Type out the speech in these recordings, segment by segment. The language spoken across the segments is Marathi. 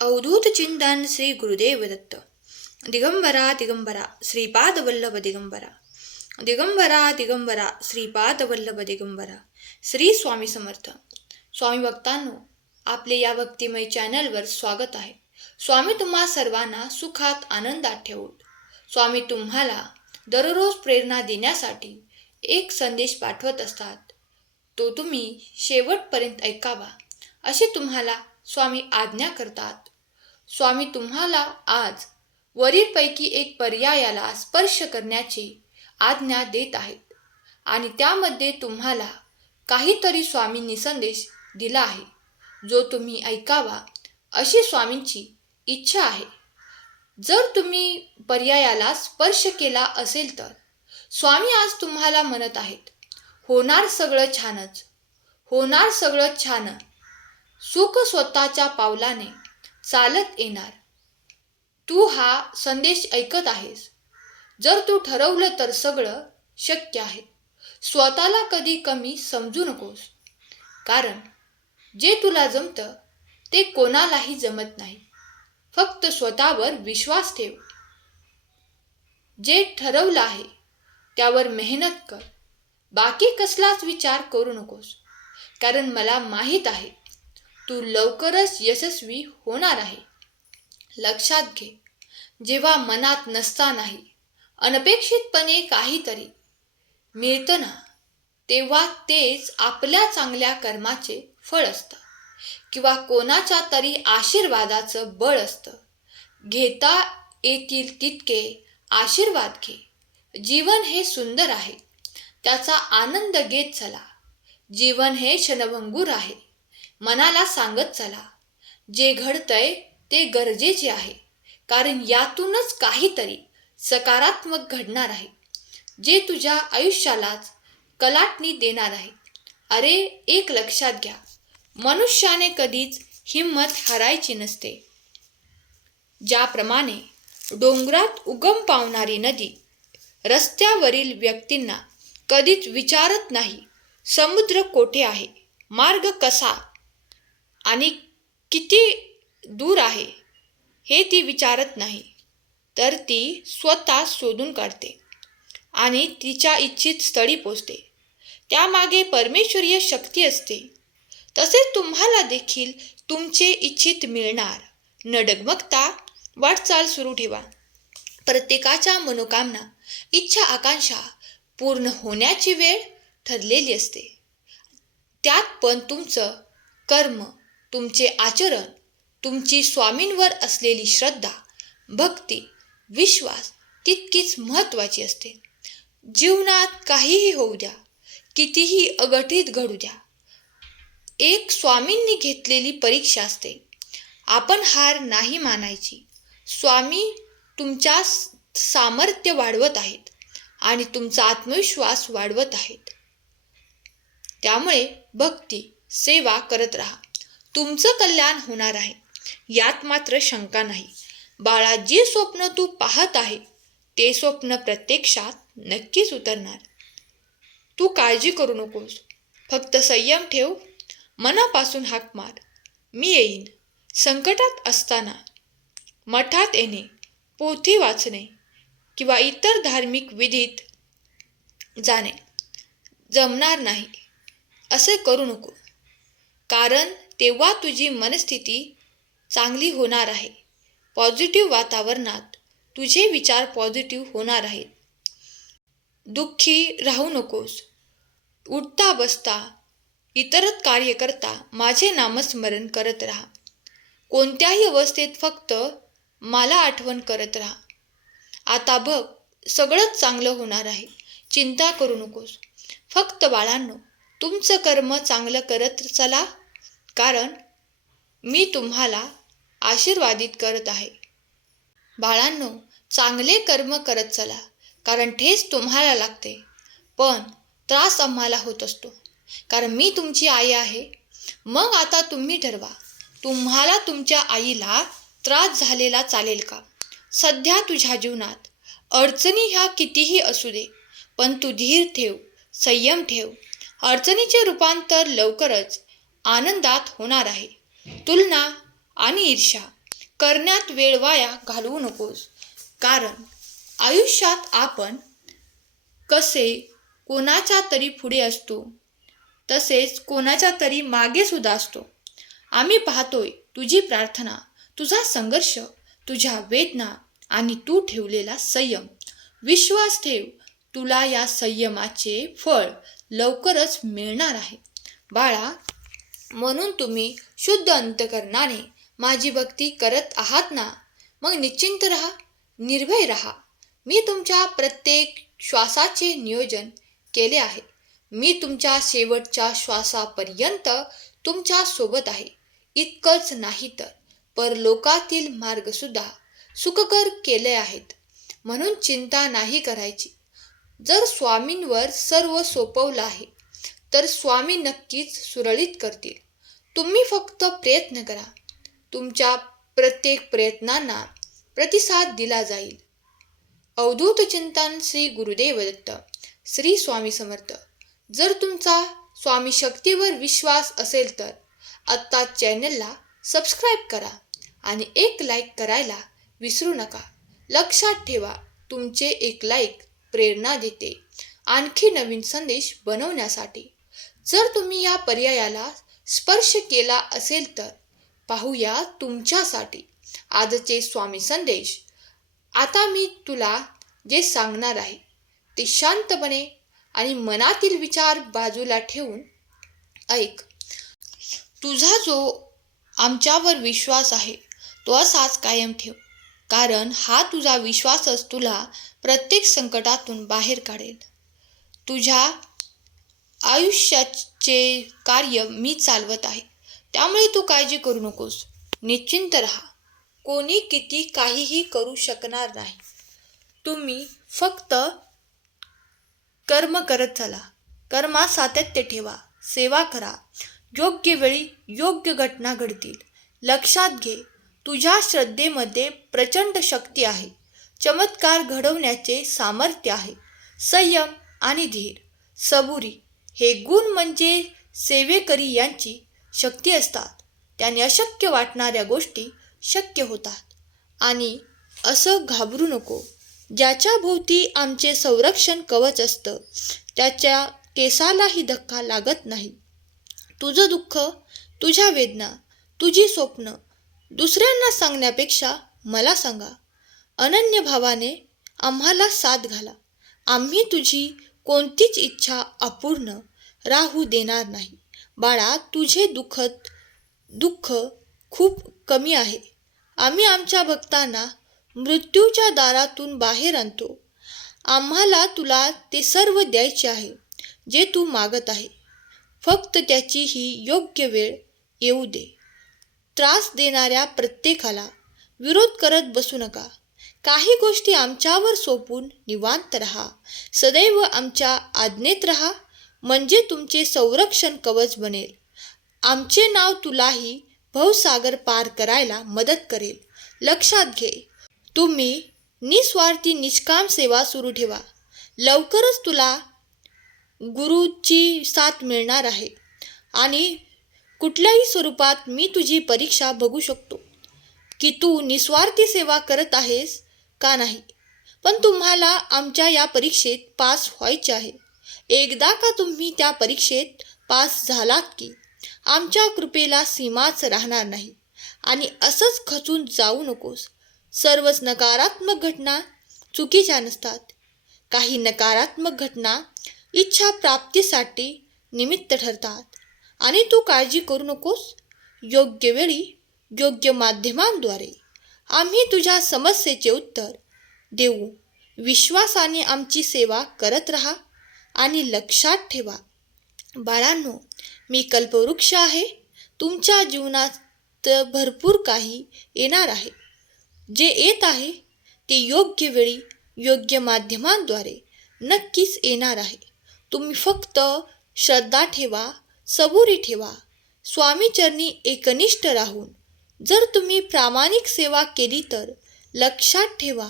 अवधूत चिंतन श्री गुरुदेव दत्त. दिगंबरा दिगंबरा श्रीपाद वल्लभ दिगंबरा. दिगंबरा दिगंबरा श्रीपाद वल्लभ दिगंबरा. श्री स्वामी समर्थ. स्वामी भक्तांनो, आपले या भक्तिमय चॅनलवर स्वागत आहे. स्वामी तुम्हा सर्वांना सुखात आनंदात ठेवूत. स्वामी तुम्हाला दररोज प्रेरणा देण्यासाठी एक संदेश पाठवत असतात. तो तुम्ही शेवटपर्यंत ऐकावा अशी तुम्हाला स्वामी आज्ञा करतात. स्वामी तुम्हाला आज वरीलपैकी एक पर्यायाला स्पर्श करण्याची आज्ञा देत आहेत आणि त्यामध्ये तुम्हाला काहीतरी स्वामींनी संदेश दिला आहे जो तुम्ही ऐकावा अशी स्वामींची इच्छा आहे. जर तुम्ही पर्यायाला स्पर्श केला असेल तर स्वामी आज तुम्हाला म्हणत आहेत, होणार सगळं छानच, होणार सगळं छान. सुख स्वतःच्या पावलाने चालत येणार. तू हा संदेश ऐकत आहेस. जर तू ठरवलं तर सगळं शक्य आहे. स्वतःला कधी कमी समजू नकोस, कारण जे तुला जमतं ते कोणालाही जमत नाही. फक्त स्वतःवर विश्वास ठेव. जे ठरवलं आहे त्यावर मेहनत कर. बाकी कसलाच विचार करू नकोस, कारण मला माहीत आहे तू लवकरच यशस्वी होणार आहे. लक्षात घे, जेव्हा मनात नसतानाही अनपेक्षितपणे काहीतरी मिळतं ना, तेव्हा तेच आपल्या चांगल्या कर्माचे फळ असतं किंवा कोणाच्या तरी आशीर्वादाचं बळ असतं. घेता येतील तितके आशीर्वाद घे. जीवन हे सुंदर आहे, त्याचा आनंद घेत चला. जीवन हे क्षणभंगूर आहे. मनाला सांगत चला, जे घडतंय ते गरजेचे आहे, कारण यातूनच काहीतरी सकारात्मक घडणार आहे, जे तुझ्या आयुष्यालाच कलाटणी देणार आहे. अरे, एक लक्षात घ्या, मनुष्याने कधीच हिंमत हारायची नसते. ज्याप्रमाणे डोंगरात उगम पावणारी नदी रस्त्यावरील व्यक्तींना कधीच विचारत नाही, समुद्र कोठे आहे, मार्ग कसा आणि किती दूर आहे हे ती विचारत नाही, तर ती स्वतः शोधून काढते आणि तिच्या इच्छित स्थळी पोचते. त्यामागे परमेश्वरीय शक्ती असते. तसेच तुम्हाला देखील तुमचे इच्छित मिळणार. न डगमगता वाटचाल सुरू ठेवा. प्रत्येकाच्या मनोकामना, इच्छा, आकांक्षा पूर्ण होण्याची वेळ ठरलेली असते. त्यात पण तुमचं कर्म, तुमचे आचरण, तुमची स्वामींवर असलेली श्रद्धा, भक्ती, विश्वास तितकीच महत्त्वाची असते. जीवनात काहीही होऊ द्या, कितीही अघटित घडू द्या, एक स्वामींनी घेतलेली परीक्षा असते. आपण हार नाही मानायची. स्वामी तुमच्या सामर्थ्य वाढवत आहेत आणि तुमचा आत्मविश्वास वाढवत आहेत. त्यामुळे भक्ती, सेवा करत राहा. तुमचं कल्याण होणार आहे, यात मात्र शंका नाही. बाळा, जे स्वप्न तू पाहत आहे ते स्वप्न प्रत्यक्षात नक्कीच उतरणार. तू काळजी करू नकोस. फक्त संयम ठेव. मनापासून हाक मार, मी येईन. संकटात असताना मठात येणे, पोथी वाचणे किंवा इतर धार्मिक विधीत जाणे जमणार नाही असे करू नको, कारण तेव्हा तुझी मनस्थिती चांगली होणार आहे. पॉझिटिव्ह वातावरणात तुझे विचार पॉझिटिव्ह होणार आहेत. दुःखी राहू नकोस. उठता बसता इतरत कार्य करता माझे नामस्मरण करत राहा. कोणत्याही अवस्थेत फक्त मला आठवण करत राहा. आता बघ, सगळंच चांगलं होणार आहे. चिंता करू नकोस. फक्त बाळांनो, तुमचं कर्म चांगलं करत चला, कारण मी तुम्हाला आशीर्वादित करत आहे. बाळांनो, चांगले कर्म करत चला, कारण ठेच तुम्हाला लागते, पण त्रास आम्हाला होत असतो, कारण मी तुमची आई आहे. मग आता तुम्ही ठरवा, तुम्हाला तुमच्या आईला त्रास झालेला चालेल का? सध्या तुझ्या जीवनात अडचणी ह्या कितीही असू दे, पण तू धीर ठेव, संयम ठेव. अडचणीचे रूपांतर लवकरच आनंदात होणार आहे. तुलना आणि ईर्ष्या करण्यात वेळ वाया घालवू नकोस. कारण आयुष्यात आपण कसे कोणाच्या तरी पुढे असतो, तसेच कोणाच्या तरी मागे सुद्धा असतो. आम्ही पाहतोय तुझी प्रार्थना, तुझा संघर्ष, तुझ्या वेदना आणि तू ठेवलेला संयम. विश्वास ठेव, तुला या संयमाचे फळ लवकरच मिळणार आहे. बाळा, म्हणून तुम्ही शुद्ध अंतकरणाने माझी भक्ती करत आहात ना? मग निश्चिंत राहा, निर्भय राहा. मी तुमच्या प्रत्येक श्वासाचे नियोजन केले आहे. मी तुमच्या शेवटच्या श्वासापर्यंत तुमच्या सोबत आहे. इतकंच नाही तर परलोकातील मार्गसुद्धा सुखकर केले आहेत. म्हणून चिंता नाही करायची. जर स्वामींवर सर्व सोपवलं आहे तर स्वामी नक्कीच सुरळीत करतील. तुम्ही फक्त प्रयत्न करा. तुमच्या प्रत्येक प्रयत्नांना प्रतिसाद दिला जाईल. अवधूत चिंतन श्री गुरुदेव दत्त. श्री स्वामी समर्थ. जर तुमचा स्वामी शक्तीवर विश्वास असेल तर आत्ता चॅनलला सबस्क्राईब करा आणि एक लाईक करायला विसरू नका. लक्षात ठेवा, तुमचे एक लाईक प्रेरणा देते आणखी नवीन संदेश बनवण्यासाठी. जर तुम्ही या पर्यायाला स्पर्श केला असेल तर पाहूया तुमच्यासाठी आजचे स्वामी संदेश. आता मी तुला जे सांगणार आहे ते शांतपणे आणि मनातील विचार बाजूला ठेवून ऐक. तुझा जो आमच्यावर विश्वास आहे तो असाच कायम ठेव. कारण हा तुझा विश्वासच तुला प्रत्येक संकटातून बाहेर काढेल. तुझ्या आयुष्याचे कार्य मी चालवत आहे, त्यामुळे तू काळजी करू नकोस. निश्चिंत राहा. कोणी किती काहीही करू शकणार नाही. तुम्ही फक्त कर्म करत चला. कर्मात सातत्य ठेवा. सेवा करा. योग्य वेळी योग्य घटना घडतील. लक्षात घे, तुझ्या श्रद्धेमध्ये प्रचंड शक्ती आहे. चमत्कार घडवण्याचे सामर्थ्य आहे. संयम आणि धीर, सबुरी हे गुण म्हणजे सेवेकरी यांची शक्ती असतात. त्याने अशक्य वाटणाऱ्या गोष्टी शक्य होतात. आणि असं घाबरू नको. ज्याच्या भोवती आमचे संरक्षण कवच असतं त्याच्या केसालाही धक्का लागत नाही. तुझं दुःख, तुझ्या वेदना, तुझी स्वप्न दुसऱ्यांना सांगण्यापेक्षा मला सांगा. अनन्य भावाने आम्हाला साथ घाला. आम्ही तुझी कोणतीच इच्छा अपूर्ण राहू देणार नाही. बाळा, तुझे दुःख खूप कमी आहे. आम्ही आमच्या भक्तांना मृत्यूच्या दारातून बाहेर आणतो. आम्हाला तुला ते सर्व द्यायचे आहे जे तू मागत आहे. फक्त त्याची ही योग्य वेळ येऊ दे. त्रास देणाऱ्या प्रत्येकाला विरोध करत बसू नका. काही गोष्टी आमच्यावर सोपून निवांत राहा. सदैव आमच्या आज्ञेत राहा, म्हणजे तुमचे संरक्षण कवच बनेल. आमचे नाव तुलाही भवसागर पार करायला मदत करेल. लक्षात घे, तुम्ही निस्वार्थी निष्काम सेवा सुरू ठेवा. लवकरच तुला गुरुची साथ मिळणार आहे आणि कुठल्याही स्वरूपात मी तुझी परीक्षा बघू शकतो की तू निस्वार्थी सेवा करत आहेस का नाही. पण तुम्हाला आमच्या या परीक्षेत पास व्हायचे आहे. एकदा का तुम्ही त्या परीक्षेत पास झालात की आमच्या कृपेला सीमाच राहणार नाही. आणि असंच खचून जाऊ नकोस. सर्वच नकारात्मक घटना चुकीच्या नसतात. काही नकारात्मक घटना इच्छा प्राप्तीसाठी निमित्त ठरतात. आणि तू काळजी करू नकोस. योग्य वेळी योग्य माध्यमांद्वारे आम्ही तुझ्या समस्येचे उत्तर देऊ. विश्वासाने आमची सेवा करत राहा. आणि लक्षात ठेवा बाळांनो, मी कल्पवृक्ष आहे. तुमच्या जीवनात भरपूर काही येणार आहे. जे येत आहे ते योग्य वेळी योग्य माध्यमांद्वारे नक्कीच येणार आहे. तुम्ही फक्त श्रद्धा ठेवा, सबुरी ठेवा. स्वामीचरणी एकनिष्ठ राहून जर तुम्ही प्रामाणिक सेवा केली तर लक्षात ठेवा,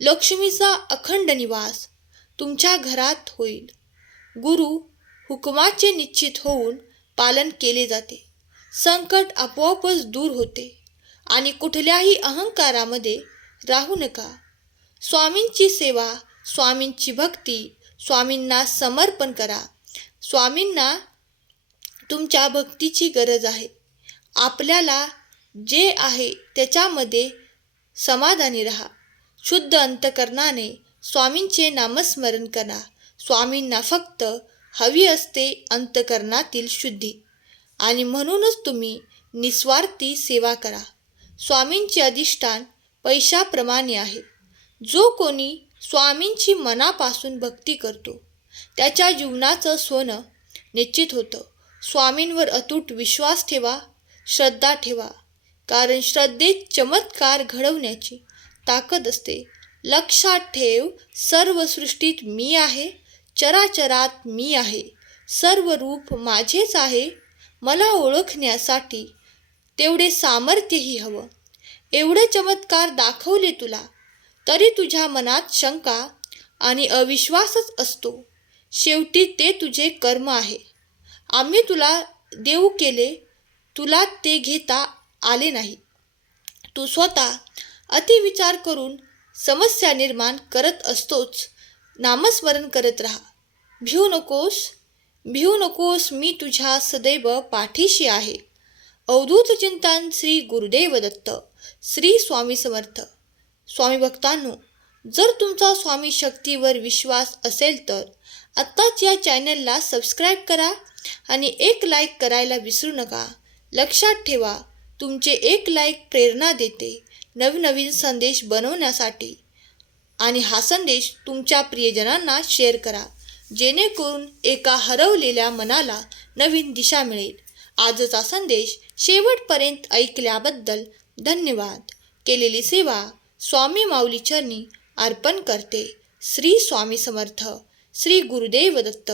लक्ष्मीचा अखंड निवास तुमच्या घरात होईल. गुरु हुकुमाचे निश्चित होऊन पालन केले जाते. संकट आपोआपच दूर होते आणि कुठल्याही अहंकारामध्ये राहू नका. स्वामींची सेवा, स्वामींची भक्ती, स्वामींना समर्पण करा. स्वामींना तुमच्या भक्तीची गरज आहे. आपल्याला जे आहे त्याच्यामध्ये समाधानी राहा. शुद्ध अंतकरणाने स्वामींचे नामस्मरण करा. स्वामींना फक्त हवी असते अंतकरणातील शुद्धी, आणि म्हणूनच तुम्ही निस्वार्थी सेवा करा. स्वामींचे अधिष्ठान पैशाप्रमाणे आहे. जो कोणी स्वामींची मनापासून भक्ती करतो त्याच्या जीवनाचं सोनं निश्चित होतं. स्वामींवर अतूट विश्वास ठेवा, श्रद्धा ठेवा, कारण श्रद्धेत चमत्कार घडवण्याची ताकद असते. लक्षात ठेव, सर्व सृष्टीत मी आहे, चराचरात मी आहे, सर्व रूप माझेच आहे. मला ओळखण्यासाठी तेवढे सामर्थ्यही हवं. एवढे चमत्कार दाखवले तुला, तरी तुझ्या मनात शंका आणि अविश्वासच असतो. शेवटी ते तुझे कर्म आहे. आम्ही तुला देऊ केले, तुला ते घेता आले नाही. तू स्वतः अतिविचार करून समस्या निर्माण करत असतोच. नामस्मरण करत राहा. भिवू नकोस, मी तुझ्या सदैव पाठीशी आहे. अवधूत चिंतन श्री गुरुदेव दत्त. श्री स्वामी समर्थ. स्वामी भक्तांनो, जर तुमचा स्वामी शक्तीवर विश्वास असेल तर आत्ताच या चॅनलला सबस्क्राईब करा आणि एक लाईक करायला विसरू नका. लक्षात ठेवा, तुमचे एक लाईक प्रेरणा देते नवनवीन संदेश बनवण्यासाठी. आणि हा संदेश तुमच्या प्रियजनांना शेअर करा, जेणेकरून एका हरवलेल्या मनाला नवीन दिशा मिळेल. आजचा संदेश शेवटपर्यंत ऐकल्याबद्दल धन्यवाद. केलेली सेवा स्वामी माऊली चरणी अर्पण करते. श्री स्वामी समर्थ. श्री गुरुदेव दत्त.